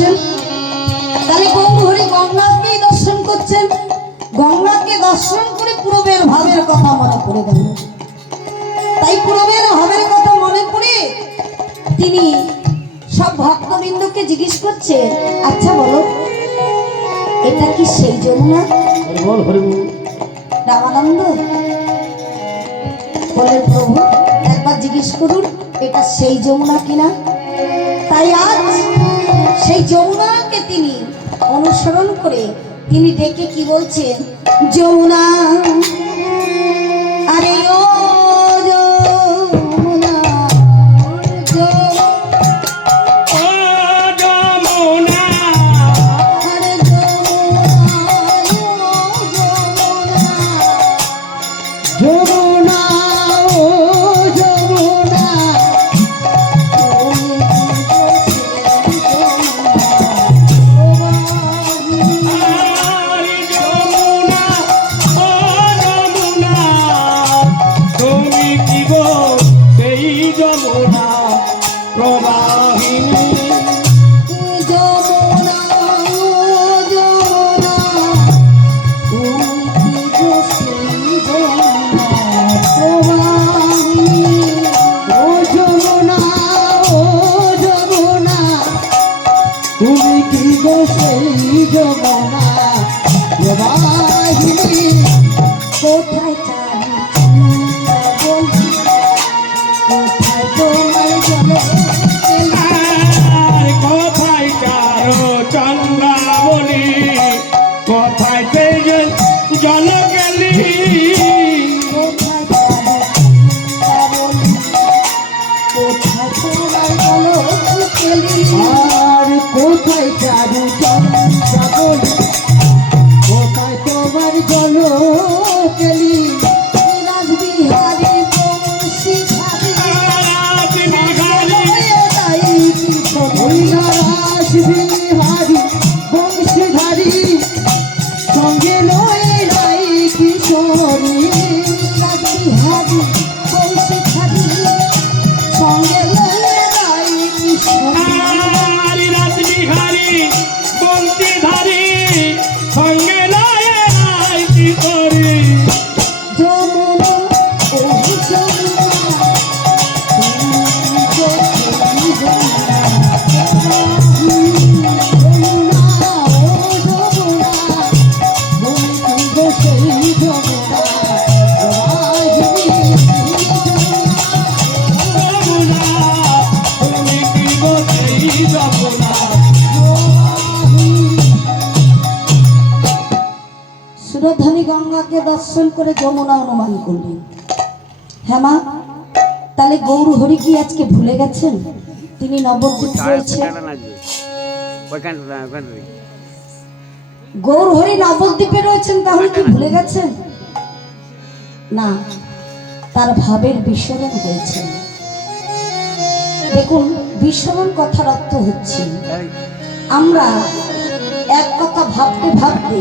করছেন, তাহলে গৌরহরি গঙ্গাকেই দর্শন করছেন। গঙ্গাকে দর্শন করে পূর্বের ভাবের কথা মনে পড়ে গেল। তাই পূর্বের ভাবের কথা মনে পড়ে তিনি সব ভক্তবৃন্দকে জিজ্ঞেস করছে, আচ্ছা বলো, এটা কি সেই যমুনা? রামানন্দ বলে, প্রভু একবার জিজ্ঞেস করুন এটা সেই যমুনা কিনা। তাই আজ সেই যমুনাকে তিনি অনুসরণ করে তিনি ডেকে কি বলছেন, যমুনা আরে ও যমুনা, আরে যমুনা, ও যমুনা, কোথায় চাই কোথায় তোমার জলে, কোথায় কারো চন্দ্রাবলী, কোথায় জল গেলি, কোথায় কোথায় তোমার জল গেলি, আর কোথায় চারু চন্দ্রাবলী, কোথায় তোমার জল কেলি, রাসবিহারী বংশীধারী, রাসবিহারী বংশীধারী, সঙ্গে লয়ে রাই কিশোরী, রাসবিহারী বংশীধারী, সঙ্গে লয়ে রাই কিশোরী, রাজবিহারী বন্তিধারী, সঙ্গে লয়ে রাই কিশোরী। যমুনা ও যমুনা, তুমি তো সেই যমুনা, যমুনা, তুমি কি গো সেই যমুনা। সুরধ্বনি গঙ্গাকে দর্শন করে যমুনা অনুমান করলেন। হ্যাঁ মা, তাহলে গৌরহরি কি আজকে ভুলে গেছেন তিনি নবদ্বীপ রয়েছে? গৌরহরি নবদ্বীপে রয়েছেন, তাহলে কি ভুলে গেছেন? না, তার ভাবের বিস্মরণ হয়েছে। দেখুন, বিস্মরণ কথার অর্থ হচ্ছে আমরা এক কথা ভাবতে ভাবতে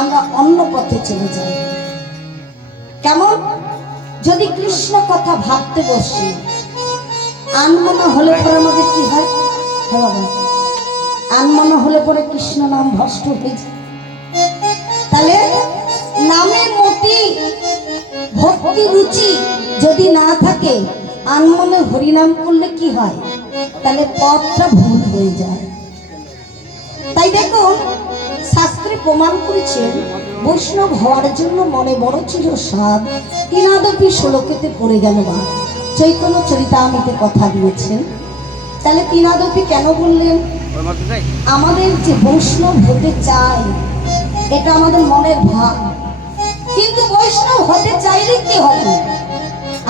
আমরা অন্য পথে চলে যাই। কেমন? যদি কৃষ্ণ কথা ভাবতে বসি, আনমনা হলে পরে আমাদের কি হয়? হ্যাঁ বাবা, আনমনা হলে পরে কৃষ্ণ নাম ভ্রষ্ট হয়ে যায়। তাহলে নামে মতি ভক্তি রুচি যদি না থাকে, আনমনে হরিনাম করলে কি হয়? তাহলে পথটা ভুল হয়ে যায়। তাই দেখুন, শাস্ত্রে প্রমাণ করেছেন বৈষ্ণব হওয়ার জন্য মনে বড় ছিল সাধ, তিনাদপি শ্লোকেতে পড়ে গেল বা চৈতন্য চরিতামৃতে কথা দিয়েছেন। তাহলে তিনাদপি কেন বললেন? আমাদের যে বৈষ্ণব হতে চাই, এটা আমাদের মনের ভাব, কিন্তু বৈষ্ণব হতে চাইলে কি হবে?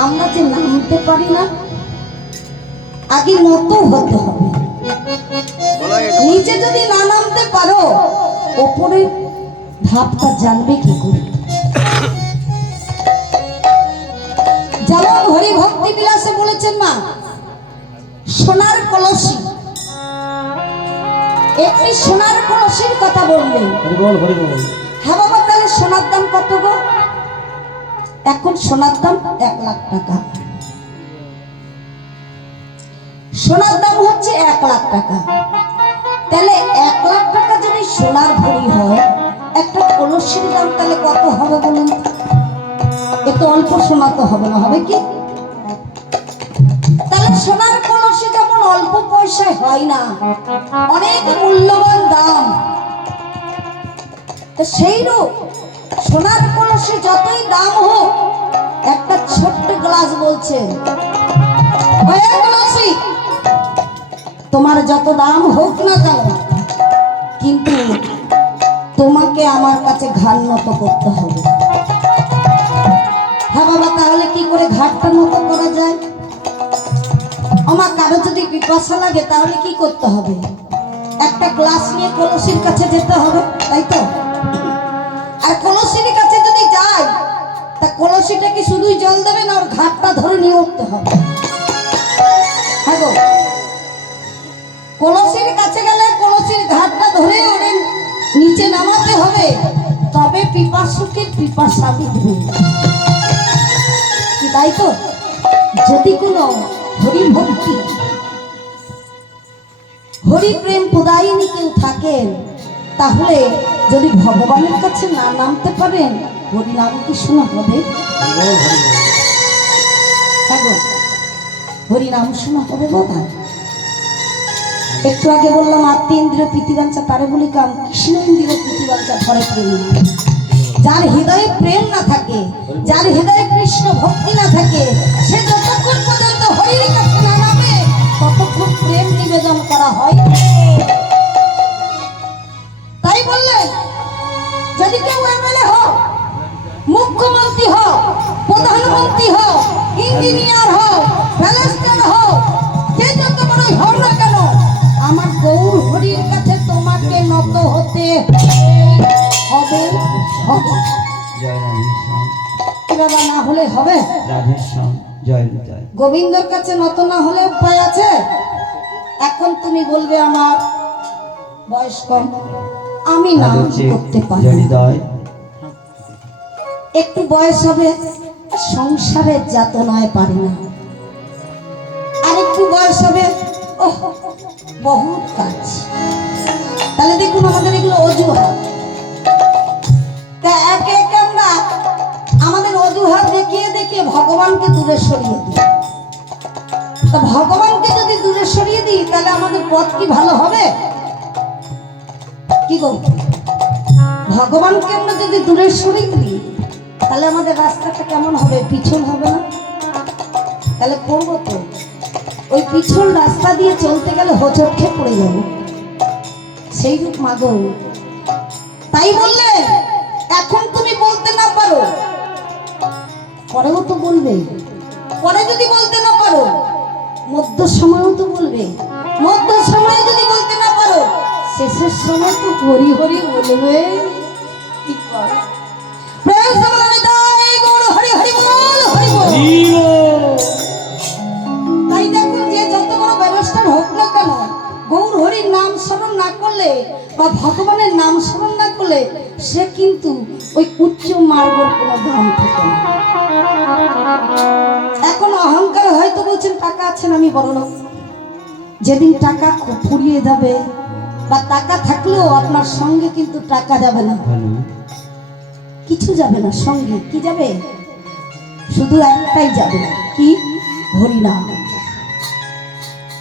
আমরা যে নামতে পারি না, আগে মতো হতে হবে। নিচে যদি না নামতে পারো, ওপরে ধাপটা জানবে কি করে? যেমন হরি ভক্তি বিলাসে বলেছেন মা, সোনার কলসি, একটি সোনার কলসির কথা বললেন। হ্যাঁ বাবা, তাহলে সোনার দাম কত গো? এখন সোনার দাম 1 লাখ টাকা। সোনার দাম হচ্ছে 1 লাখ টাকা। তাহলে 1 লাখ টাকা যদি সোনার ভরি হয়, একটা কলসির দাম তাহলে কত হবে বলুন? এত অল্প সোনা তো হবে না, হবে কি? তাহলে সোনার কলসি যেমন অল্প পয়সায় হয় না, অনেক মূল্যবান দাম, তো সেইরূপ সোনার কলসি যতই দাম হোক, একটা ছোট্ট গ্লাস বলছে, ওই কলসি তোমার যত দাম হোক না কেন, কিন্তু তোমাকে আমার কাছে ঘাট নত করতে হবে। হ্যাঁ বাবা, তাহলে কি করে ঘাটটা নত করা যায়? আমার কারো যদি পিপাসা লাগে তাহলে কি করতে হবে? একটা গ্লাস নিয়ে কলসির কাছে যেতে হবে, তাই তো? আর কলসির কাছে যদি যাই, তা কলসিটা কি শুধুই জল দেবে না, ওর ঘাটটা ধরে নিয়ে উঠতে হবে। হ্যাঁ গো, কলসির কাছে গেলে কলসির ঘাটটা ধরে ওরে নিচে নামাতে হবে, তবে পিপাসুকের পিপাসা মিটবে, কি তাই তো? যদি কোনো হরি ভক্তি, হরি প্রেম প্রদায়িনী কেউ থাকেন, তাহলে যদি ভগবানের কাছে না নামতে পারেন, হরি নাম কি শোনা হবে? হ্যাঁ গো, হরি নাম শোনা হবে বাবা। একটু আগে বললাম আত্মেন্দ্রিয় প্রীতিবাঞ্ছা, তারে বলি কাম কৃষ্ণ ইন্দ্রিয় প্রীতিবাঞ্ছা ধরে প্রেম না। যার হৃদয়ে প্রেম না থাকে, যার হৃদয়ে কৃষ্ণ ভক্তি না থাকে, সে যতক্ষণ পর্যন্ত হরির কাছে না নামে, ততক্ষণ প্রেম নিবেদন করা হয়। তাই বললেন, যদি কেউ এমএলএ হোক, মুখ্যমন্ত্রী হোক, প্রধানমন্ত্রী হোক, ইঞ্জিনিয়ার হোক, ব্যারিস্টার হোক, যে যত বড়ই হোক না কেন, আমার গৌর হরির কাছে তোমাকে নত হতে হবে। বাবা, না হলে হবে? গোবিন্দর কাছে নত না হলে উপায় আছে? এখন তুমি বলবে আমার বয়স কম, আমি নাম করতে পারি, একটু বয়স হবে, সংসারের যাতনায় পারি না, আর একটু বয়স হবে, ওহ বহুত কাজ। তাহলে দেখুন আমাদের এগুলো অজুহাত। তা একে একে আমরা আমাদের অজুহাত দেখিয়ে দেখিয়ে ভগবানকে দূরে সরিয়ে দিই। তা ভগবানকে যদি দূরে সরিয়ে দিই, তাহলে আমাদের পথ কি ভালো হবে? কি গো, ভগবানকে আমরা যদি দূরে সরিয়ে দিই, তাহলে আমাদের রাস্তাটা কেমন হবে? পিছল হবে না? তাহলে পড়বো তো, ওই পিছল রাস্তা দিয়ে চলতে গেলে হোঁচট খেয়ে পড়ে যাব, সেই রূপ মাগো। তাই বললে এখন তুমি বলতে না পারো, পরেও তো বলবে, পরে যদি বলতে না পারো, মধ্য সময়ও তো বলবে, মধ্য সময়ে যদি বলতে না পারো, শেষের সময় তো হরি হরি বলবে। কি কর প্রেম সমানে দাই গৌর হরি হরি বল, হরি বল। তাই দেখুন, যে যত বড় ব্যবস্থা হোক না কেন, গৌর হরির নাম স্মরণ না করলে বা ভগবানের নাম স্মরণ না করলে, সে কিন্তু ওই উচ্চ মার্গের কোনো দাম থাকে না। এখন অহংকার হয়তো বলছেন টাকা আছেন, আমি বড় লোক, যেদিন টাকা ফুরিয়ে যাবে, বা টাকা থাকলেও আপনার সঙ্গে কিন্তু টাকা যাবে না, কিছু যাবে না, সঙ্গে কি যাবে? শুধু একটাই যাবে, কি? হরিনাম।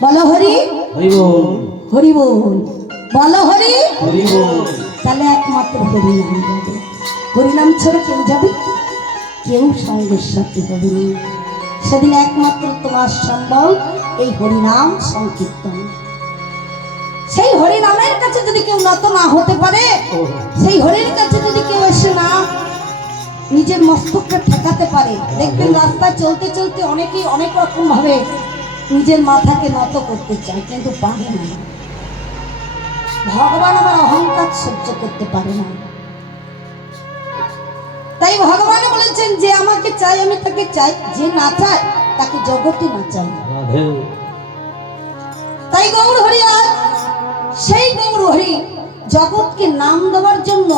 বলো হরি হরি বল, বলো হরি হরি বল। তাহলে একমাত্র হরিনাম যাবে। হরিনাম ছাড়া কেউ যাবে? কেউ সঙ্গের সাথে হবে না। সেদিন একমাত্র তোমার সম্বল এই হরিনাম সংকীর্তন। সেই হরিনামের কাছে যদি কেউ নত না হতে পারে, সেই হরির কাছে যদি কেউ এসে না নিজের মস্তককে ঠেকাতে পারে, দেখবেন রাস্তায় চলতে চলতে অনেকেই অনেক রকম ভাবে নিজের মাথাকে নত করতে চায়, কিন্তু পারে না। ভগবান আমার অহংকার সহ্য করতে পারে না। তাই ভগবান বলেছেন, যে আমাকে চাই আমি তাকে চাই, যে না চায় তাকে জগতে না চাই। তাই গৌর হরি, আর সেই গৌর হরি জগৎকে নাম দেওয়ার জন্য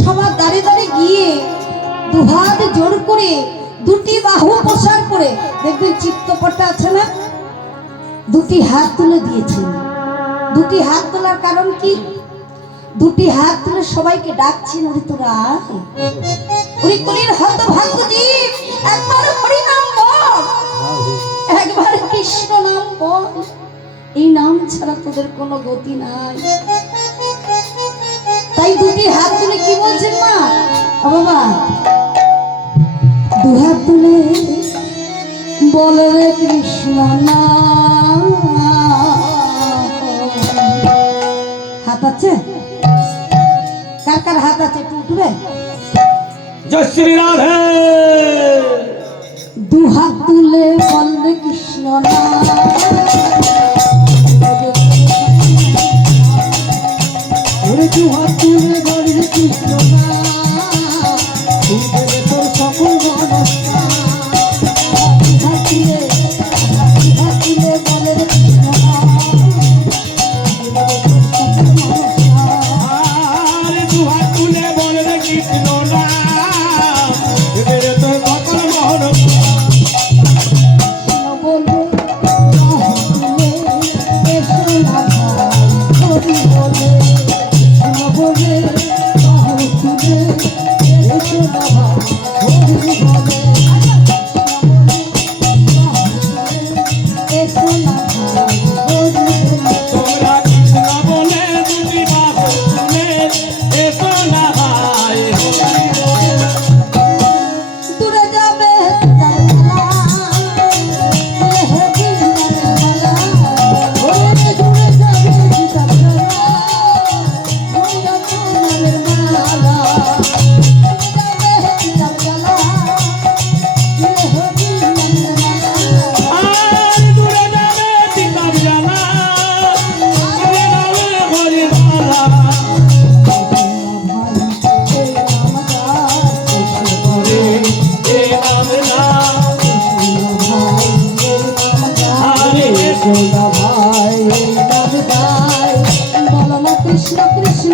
সবার দাঁড়ে দাঁড়ে গিয়ে দুহাত জোর করে, দুটি বাহু প্রসার করে, দেখবেন চিত্তপটটা আছে না, দুটি হাত তুলে দিয়েছেন, দুটি হাত তোলার কারণ কি? দুটি হাত তুলে সবাইকে ডাকছেন, ওরে তোরা ওরে কলির হতভাগ্য জীব, একবার হরি নাম বল, একবার কৃষ্ণ নাম বল, এই নাম ছাড়া তোদের কোনো গতি নাই। তাই দুটি হাত তুলে কি বলছেন মা? ও বাবা, দু হাত তুলে বল রে কৃষ্ণ নাম। হাত আছে? কার কার হাত আছে একটু উঠবে? জয় শ্রী রাধে। দু হাত তুলে বল রে কৃষ্ণ নাম। ওরে দু হাত তুলে বল রে কৃষ্ণ নাম, শুনবে তোর সকল মনস্কামনা। দু হাত তুলে বল রে কৃষ্ণ নাম, আরে দু হাত তুলে বল রে কৃষ্ণ নাম, এবারে তোর সকল মনস্কামনা। বলবে এসো না ভাই হরি বলে, বলে এসো না ভাই হরি বলে, এসো না ভাই হরি বলে। তোমরা কৃষ্ণ বলে দুটি বাহু তুলে এসো না ভাই হরি বলে। দূরে যাবে আর দূরে যাবে পিতার জ্বালা, দূরে যাবে হরি মালা। হরে এ নাম নাম, হরে সোনা ভাই নাম গাই, বলো না কৃষ্ণ কৃষ্ণ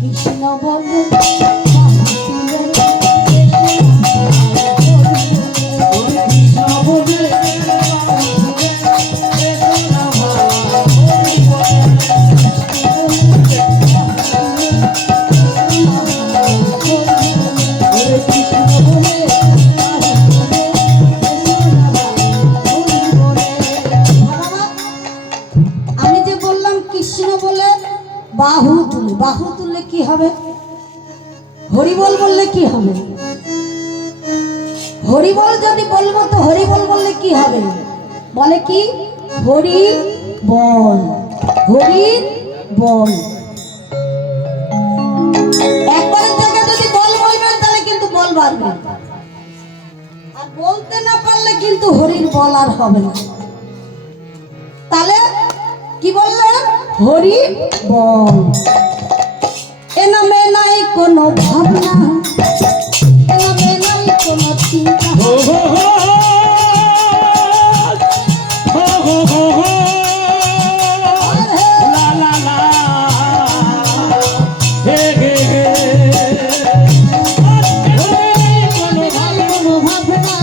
কৃষ্ণ বলে আমি যে বললাম কৃষ্ণ বলে বাহু তুলে, বাহু তুললে কি হবে? হরিবল বললে কি হবে? হরিবল যদি বলবো তো হরিবল বললে কি হবে? বলে কি? হরি বল, হরি বল। একবারের জায়গায় যদি বল বলবেন তাহলে কিন্তু বল বাড়বে, আর বলতে না পারলে কিন্তু হরির বল আর হবে না। তাহলে কি বললেন? হরি বল। এ নামে নাই কোনো ভাবনা, এ নামে নাই কোনো চিন্তা। হো হো হো হো হো হো হো লা লা লা হে হে হে। কোনো ভাবনা,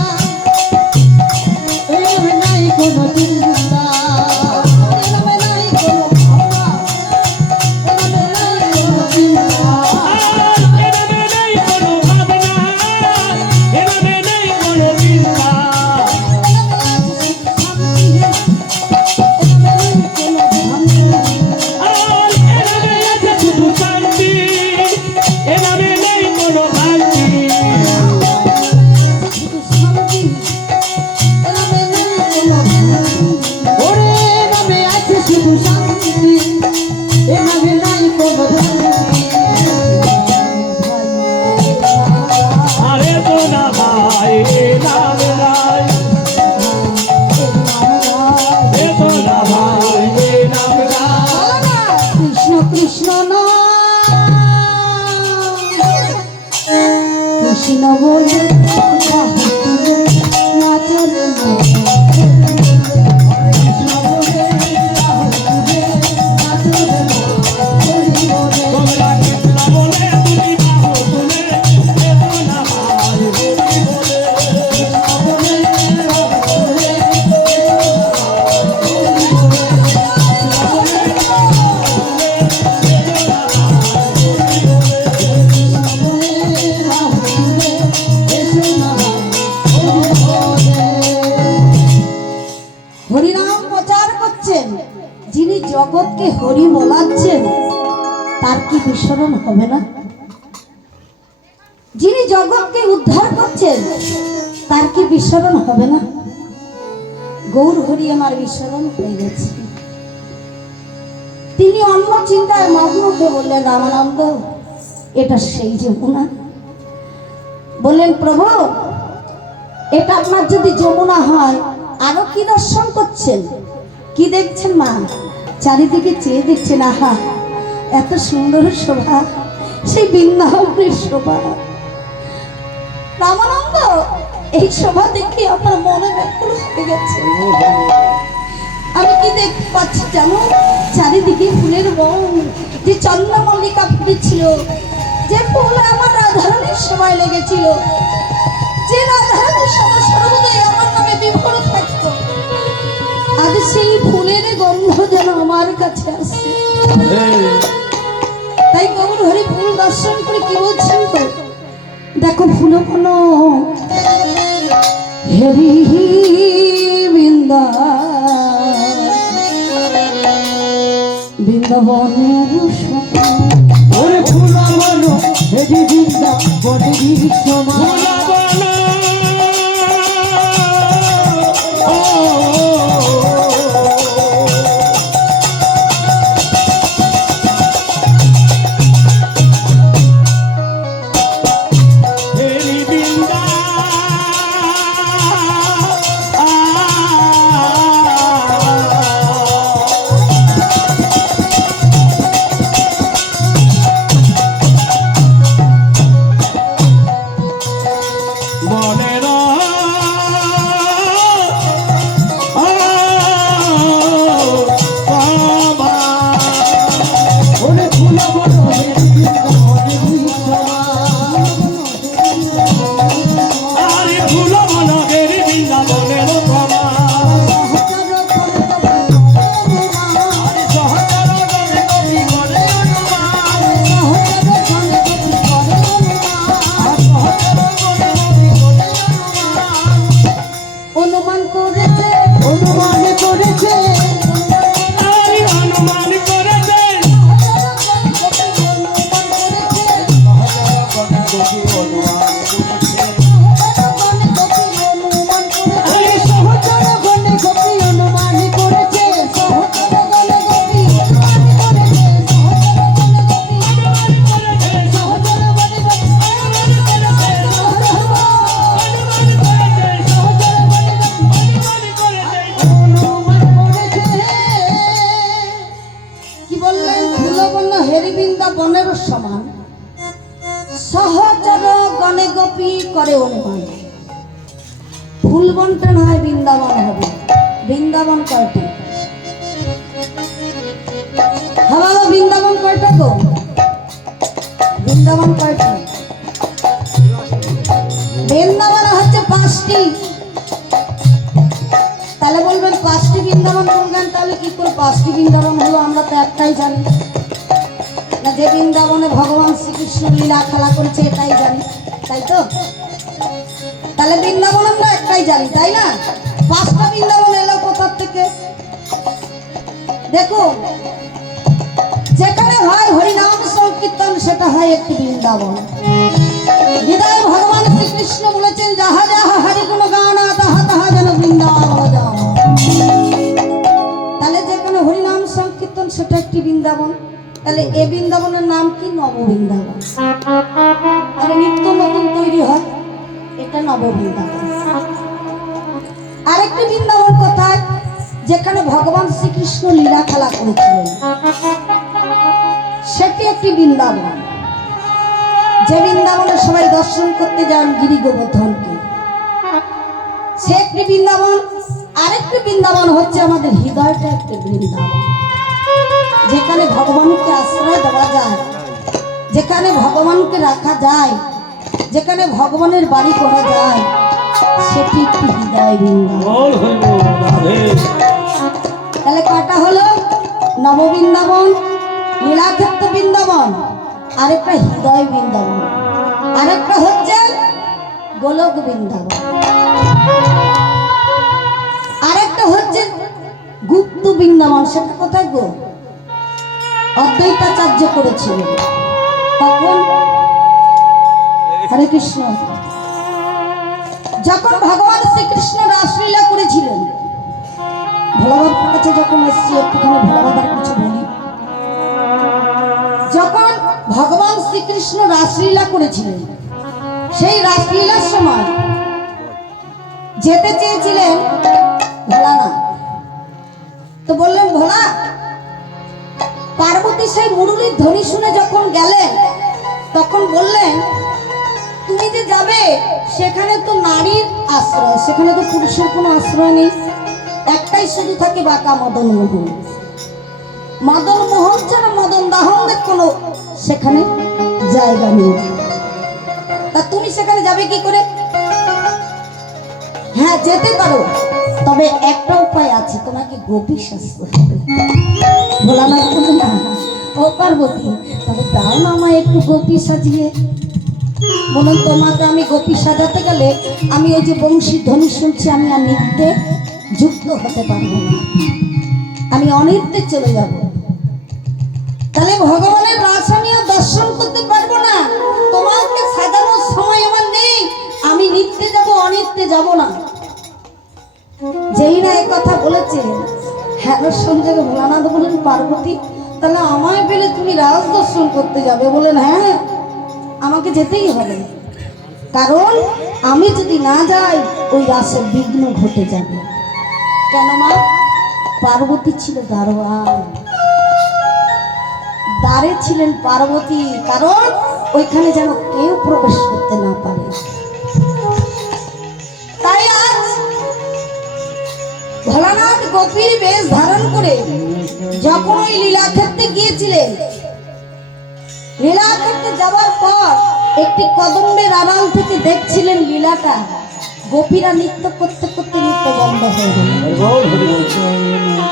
এই নামে নাই কোনো চিন্তা, এ নামে নাই কোনো ভাবনা, এ নামে নাই কোনো চিন্তা। এনামে নেই কোনো ভাবনা, এনামে নেই কোনো চিন্তা। আর এনামে আছে শুধু শান্তি, এনামে নেই কোনো ভ্রান্তি। ওরে নামে আছে শুধু শান্তি, এ নামে নাই কোনো ভ্রান্তি। আরে তো না ভাই এ নাম রায়, এ তো না ভাই এ নাম রায়। কৃষ্ণ কৃষ্ণ কৃষ্ণ বলে নাচরে তোমরা কৃষ্ণ বলে দুটি বাহু তুলে এ তো না ভাই হরি বলে। হরিনাম প্রচার করছেন, যিনি জগৎকে হরি বলাচ্ছেন, তার কি বিস্মরণ হবে না? যিনি জগৎকে উদ্ধার করছেন, তার কি বিস্মরণ হবে না? গৌর হরি আমার বিস্মরণ হয়ে গেছে। তিনি অন্য চিন্তায় মগ্ন হয়ে বললেন, রামানন্দ, এটা সেই যমুনা। বললেন, প্রভু, এটা আপনার যদি যমুনা হয়, আরো কি দর্শন করছেন, কি দেখছেন? মা চারিদিকে চেয়ে দেখছেন, আহা এত সুন্দর শোভা, সেই বৃন্দাবনের শোভা। রামানন্দ, এই শোভা দেখে আমার মনে ব্যাকুল হয়ে গেছে। আমি কি দেখতে পাচ্ছি জানো? চারিদিকে ফুলের বন, যে চন্দ্রমল্লিকা ফুটেছিল, যে ফুল আমার রাধারানীর সময় লেগেছিল, যে রাধারানীর সময় সর্বদাই আমার নামে বিভোর থাকতো, আজ সেই ফুলের গন্ধ যেন আমার কাছে আসছে। তাই গৌর হরি ফুল দর্শন করে কি বলছেন তো, দেখো ফুল কোন হেরি বৃন্দা বৃন্দাবনের ওরে ফুলা বলো হেরি বৃন্দাবনের সমান। বনের সমান সহচর গণে গোপী করে অনুমান। ফুল বনটা না হয় বৃন্দাবন হবে। বৃন্দাবন কয়টি? হ্যাঁ বাবা, বৃন্দাবন কয়টা গো? বৃন্দাবন কয়টি? বৃন্দাবন হচ্ছে 5টি। তাহলে বলবেন 5টি বৃন্দাবন বলবেন, তাহলে কি করে 5টি বৃন্দাবন হলো? আমরা তো একটাই জানি না, যে বৃন্দাবনে ভগবান শ্রীকৃষ্ণ লীলা খেলা করেছে এটাই জানি, তাই তো? তাহলে বৃন্দাবন আমরা একটাই জানি, তাই না? 5টা বৃন্দাবন এলো কোথার থেকে? দেখো, যেখানে হয় হরিনাম সংকীর্তন সেটা হয় একটি বৃন্দাবন। হৃদয় ভগবান শ্রীকৃষ্ণ বলেছেন, যাহা যাহা হরি গুণ গানা তাহা তাহা যেন বৃন্দাবন যাও। তাহলে যেখানে হরিনাম সংকীর্তন সেটা একটি বৃন্দাবন। তাহলে এ বৃন্দাবনের নাম কি? নববৃন্দাবন। আর নিত্য নতুন তৈরি হয়, এটা নববৃন্দাবন। আরেকটি বৃন্দাবন কোথায়? যেখানে ভগবান শ্রীকৃষ্ণ লীলা খেলা করেছিলেন, সেটি একটি বৃন্দাবন। যে বৃন্দাবনে সবাই দর্শন করতে যান গিরি গোবর্ধনকে, সে একটি বৃন্দাবন। আরেকটি বৃন্দাবন হচ্ছে আমাদের হৃদয়টা একটি বৃন্দাবন, যেখানে ভগবানকে আশ্রয় দেওয়া যায়, যেখানে ভগবানকে রাখা যায়, যেখানে ভগবানের বাড়ি করা যায়, সেটি একটি হৃদয় বৃন্দাবন। তাহলে কটা হলো? নববৃন্দাবন, লীলাক্ষেত্র বৃন্দাবন, আরেকটা হৃদয় বৃন্দাবন, আরেকটা হচ্ছে গোলক বৃন্দাবন, আরেকটা হচ্ছে গুপ্ত বৃন্দাবন, সেটা কোথায় গো? অদ্বৈতাচার্য করেছিলেন তখন। হরে কৃষ্ণ। যখন ভগবান শ্রীকৃষ্ণ রাসলীলা করেছিলেন, ভোলাবাবার কাছে যখন এসছি একটুখানি ভোলাবাবার কিছু বলি। যখন ভগবান শ্রীকৃষ্ণ রাসলীলা করেছিলেন, সেই রাসলীলার সময় যেতে চেয়েছিলেন ভোলানাথ। তো বললেন ভোলা, পার্বতী সেই মুরুলির ধ্বনি শুনে যখন গেলেন, তখন বললেন তুমি যে যাবে সেখানে তো নারীর আশ্রয়, সেখানে তো পুরুষের কোনো আশ্রয় নেই, একটাই শুধু থাকে বাঁকা মদন মোহন। মদন মোহন ছাড়া মদন দাহনের কোনো সেখানে জায়গা নেই। তা তুমি সেখানে যাবে কি করে? হ্যাঁ যেতে পারো, তবে একটা উপায় আছে, তোমাকে গোপী সাজতে হবে। ভোলানাথ বললেন না, ও পার্বতী তবে দাও না আমায় একটু গোপী সাজিয়ে। বলুন তোমাকে আমি গোপী সাজাতে গেলে আমি ওই যে বংশী ধ্বনি শুনছি, আমি আর নৃত্যে যুক্ত হতে পারবো না, আমি অনৃত্যে চলে যাব। তাহলে ভগবানের রাস আমি আর দর্শন করতে পারবো না, তোমাকে সাজানোর সময় আমার নেই, আমি নৃত্যে যাব, অনৃত্যে যাব না। যেই না কথা বলেছে, হ্যাঁ সঞ্জয় ভোলানাথ বলেন পার্বতী তাহলে আমায় পেলে তুমি রাজ দর্শন করতে যাবে? বলেন হ্যাঁ আমাকে যেতেই হবে, কারণ আমি যদি না যাই ওই রাসের বিঘ্ন ঘটে যাবে। কেন মা? পার্বতী ছিল দারোয়ান, দ্বারে ছিলেন পার্বতী, কারণ ওইখানে যেন কেউ প্রবেশ করতে না পারে। তাই আজ ভোলানাথ গোপীর বেশ ধারণ করে যখন ওই লীলাক্ষেত্রে গিয়েছিলেন, লীলাক্ষেত্রে যাওয়ার পর একটি কদম্বের আড়াল থেকে দেখছিলেন লীলাটা, গোপীরা নৃত্য করতে করতে নৃত্য বন্ধ হয়ে গেল।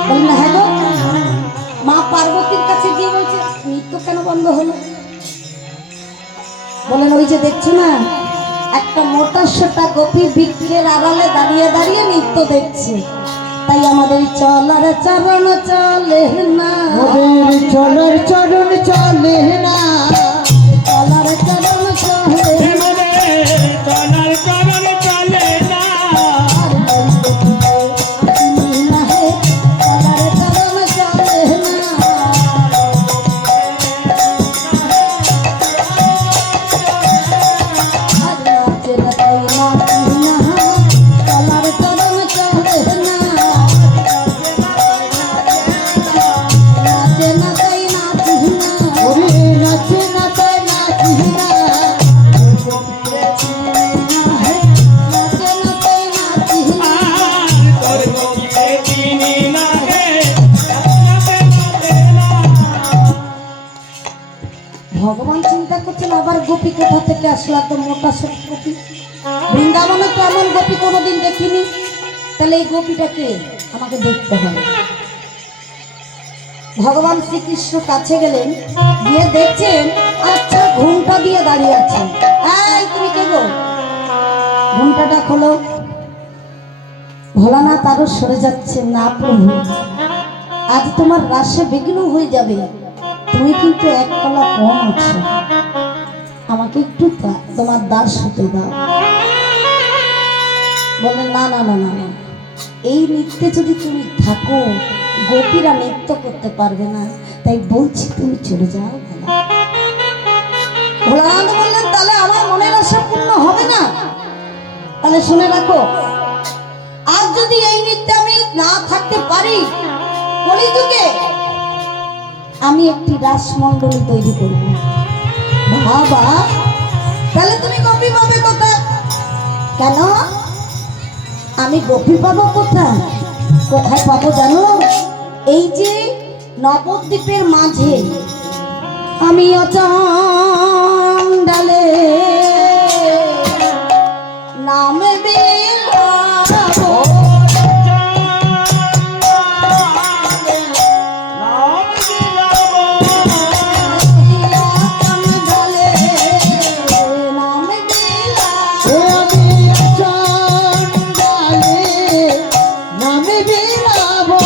বললেন হ্যাঁ গো, মা পার্বতীর কাছে গিয়ে বলছে নৃত্য কেন বন্ধ হলো? বলেন ওই যে দেখছো না, একটা মোটা সোটা গোপী বৃক্ষের আড়ালে দাঁড়িয়ে দাঁড়িয়ে নৃত্য দেখছে। তাই আমাদের চলার চরণ চলে না, ওদের চলার চরণ চলে না, চলার চরণ চলে চলার চরণ চলে না, না হে, চলার চরণ চলে না। আর নাচে না তাই নাচি না, চলার চরণ চলে না। নাচে না তাই নাচি না, ওরে নাচে নাচে নাচি না, নাচে না তাই নাচি না। তোর গোপীকে চিনি না হে, নাচে নাচে না। ভগবান চিন্তা করছেন আবার গোপী কোথা থেকে আসলো, তো মোটা সব গোপী, বৃন্দাবনে তো এমন গোপী কোনোদিন দেখিনি, তাহলে এই গোপীটাকে আমাকে দেখতে হবে। ভগবান শ্রীকৃষ্ণ কাছে গেলেন, গিয়ে দেখছেন আচ্ছা ঘুমটা দিয়ে দাঁড়িয়ে আছে। এই তুমি কে গো? ঘুমটাটা খোলো। ভোলানাথ আরো সরে যাচ্ছে, না প্রভু আজ তোমার রাসে বিঘ্ন হয়ে যাবে, তুমি কিন্তু এক কলা কম আছো, আমাকে একটু তোমার দাস হতে দাও। বলে না না না না না, এই নৃত্যে যদি তুমি থাকো গোপীরা নৃত্য করতে পারবে না, তাই বলছি তুমি চলে যাও। ভোলানাথ বললেন তাহলে আমার মনের আশা পূর্ণ হবে না, তাহলে শুনে রাখো, আর যদি এই নৃত্যে আমি না থাকতে পারি, কলিযুগে আমি একটি রাসমণ্ডলী তৈরি করব। বাবা তাহলে তুমি গোপী পাবে কোথায়? কেন আমি গোপী পাবো কোথায়? কোথায় পাবো জানো? এই যে নবদ্বীপের মাঝে আমি অচণ্ডালে নামে বিলাবো, অচণ্ডালে নামে বিলাবো। ও আমি চন্ডালে নামে বিলাবো,